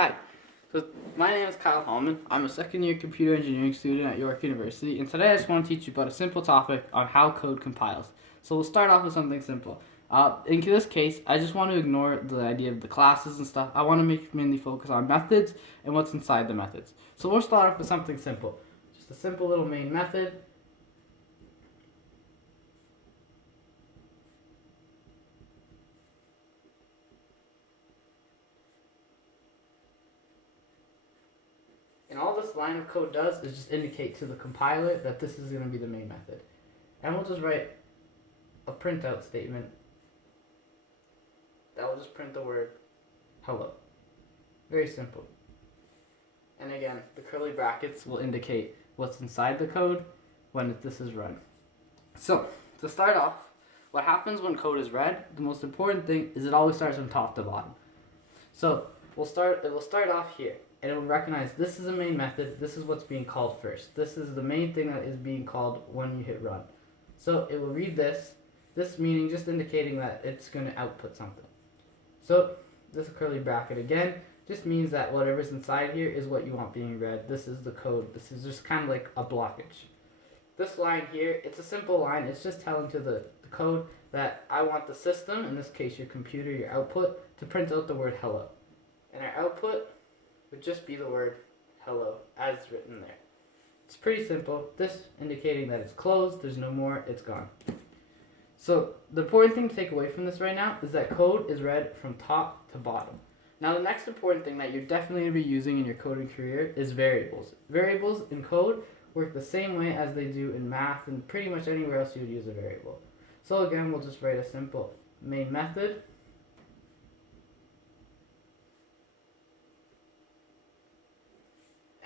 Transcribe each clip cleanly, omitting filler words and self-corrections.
Hi, so my name is Kyle Hallman. I'm a second year computer engineering student at York University, and today I just want to teach you about a simple topic on how code compiles. So we'll start off with something simple. In this case, I just want to ignore the idea of the classes and stuff. I want to mainly focus on methods and what's inside the methods. So we'll start off with something simple. Just a simple little main method. And all this line of code does is just indicate to the compiler that this is going to be the main method. And we'll just write a printout statement that will just print the word hello. Very simple. And again, the curly brackets will indicate what's inside the code when this is run. So, to start off, what happens when code is read, the most important thing is it always starts from top to bottom. So, it will start off here. And it will recognize this is a main method, this is what's being called first. This is the main thing that is being called when you hit run. So it will read this meaning just indicating that it's going to output something. So this curly bracket again just means that whatever's inside here is what you want being read. This is the code. This is just kind of like a blockage. This line here, it's a simple line. It's just telling to the code that I want the system, in this case your computer, your output, to print out the word hello. And our output would just be the word hello as written there. It's pretty simple. This indicating that it's closed, there's no more, it's gone. So the important thing to take away from this right now is that code is read from top to bottom. Now the next important thing that you're definitely going to be using in your coding career is variables. Variables in code work the same way as they do in math and pretty much anywhere else you would use a variable. So again, we'll just write a simple main method.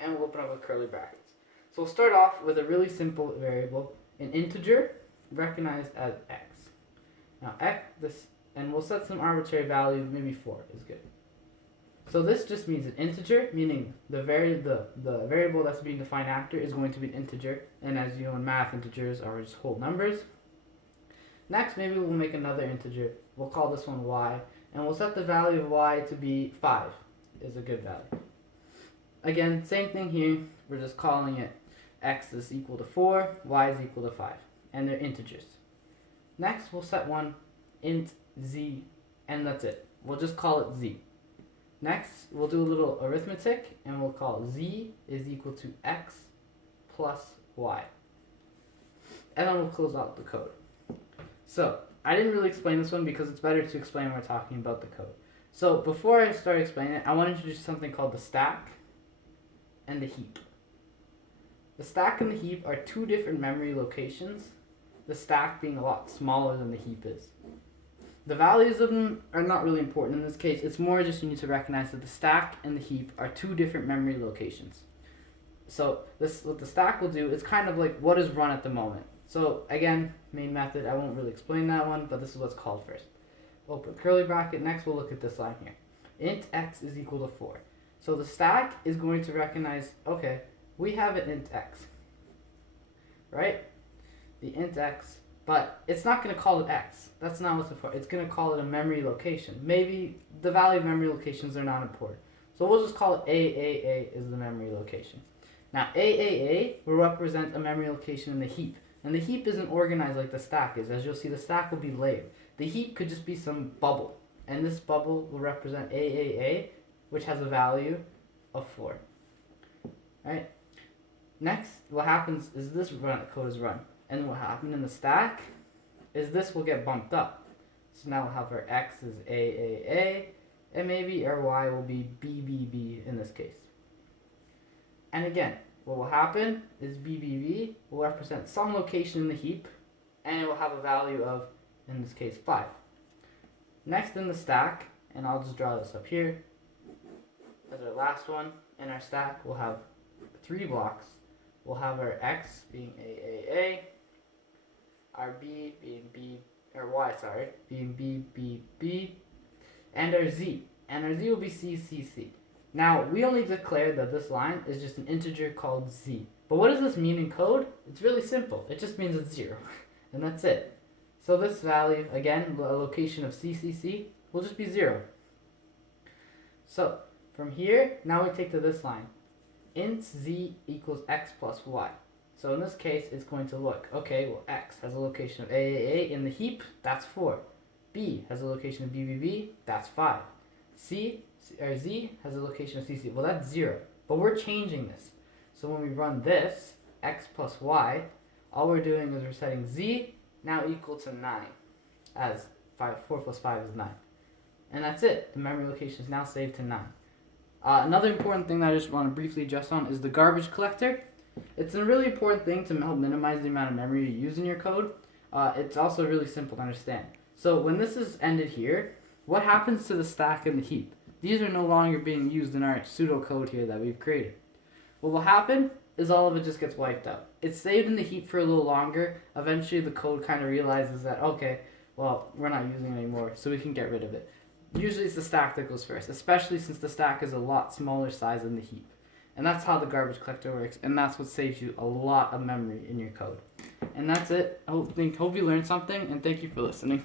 And we'll open up with curly brackets. So we'll start off with a really simple variable, an integer recognized as x. Now and we'll set some arbitrary value, maybe 4 is good. So this just means an integer, meaning the variable that's being defined after is going to be an integer, and as you know in math, integers are just whole numbers. Next, maybe we'll make another integer. We'll call this one y, and we'll set the value of y to be 5, is a good value. Again, same thing here, we're just calling it x is equal to 4, y is equal to 5, and they're integers. Next, we'll set one int z, and that's it. We'll just call it z. Next, we'll do a little arithmetic, and we'll call z is equal to x plus y. And then we'll close out the code. So, I didn't really explain this one because it's better to explain when we're talking about the code. So, before I start explaining it, I want to introduce something called the stack and the heap. The stack and the heap are two different memory locations, the stack being a lot smaller than the heap is. The values of them are not really important in this case, it's more just you need to recognize that the stack and the heap are two different memory locations. So what the stack will do is kind of like what is run at the moment. So again, main method, I won't really explain that one, but this is what's called first. Open curly bracket, next we'll look at this line here. Int x is equal to 4. So the stack is going to recognize, okay, we have an int x, right? The int x, but it's not going to call it x. That's not what's important. It's going to call it a memory location. Maybe the value of memory locations are not important. So we'll just call it AAA is the memory location. Now AAA will represent a memory location in the heap. And the heap isn't organized like the stack is. As you'll see, the stack will be layered. The heap could just be some bubble. And this bubble will represent AAA, which has a value of 4. Right? Next, what happens is this code is run. And what happened in the stack is this will get bumped up. So now we'll have our x is AAA, and maybe our y will be BBB in this case. And again, what will happen is BBB will represent some location in the heap, and it will have a value of, in this case, 5. Next in the stack, and I'll just draw this up here, as our last one, in our stack we'll have 3 blocks. We'll have our x being AAA, our b being b, or y, sorry, being BBB, and our z. And our z will be CCC. Now, we only declared that this line is just an integer called z. But what does this mean in code? It's really simple. It just means it's 0. And that's it. So this value, again, a location of CCC, will just be 0. So From here, now we take to this line. Int z equals x plus y. So in this case, it's going to look, okay, well, x has a location of a in the heap, that's 4. B has a location of b, that's 5. Z has a location of cc, well, that's 0. But we're changing this. So when we run this, x plus y, all we're doing is we're setting z now equal to 9, as 4 plus 5 is 9. And that's it. The memory location is now saved to 9. Another important thing that I just want to briefly address on is the garbage collector. It's a really important thing to help minimize the amount of memory you use in your code. It's also really simple to understand. So when this is ended here, what happens to the stack and the heap? These are no longer being used in our pseudocode here that we've created. What will happen is all of it just gets wiped out. It's saved in the heap for a little longer. Eventually the code kind of realizes that, okay, well, we're not using it anymore, so we can get rid of it. Usually it's the stack that goes first, especially since the stack is a lot smaller size than the heap. And that's how the garbage collector works, and that's what saves you a lot of memory in your code. And that's it. Hope you learned something, and thank you for listening.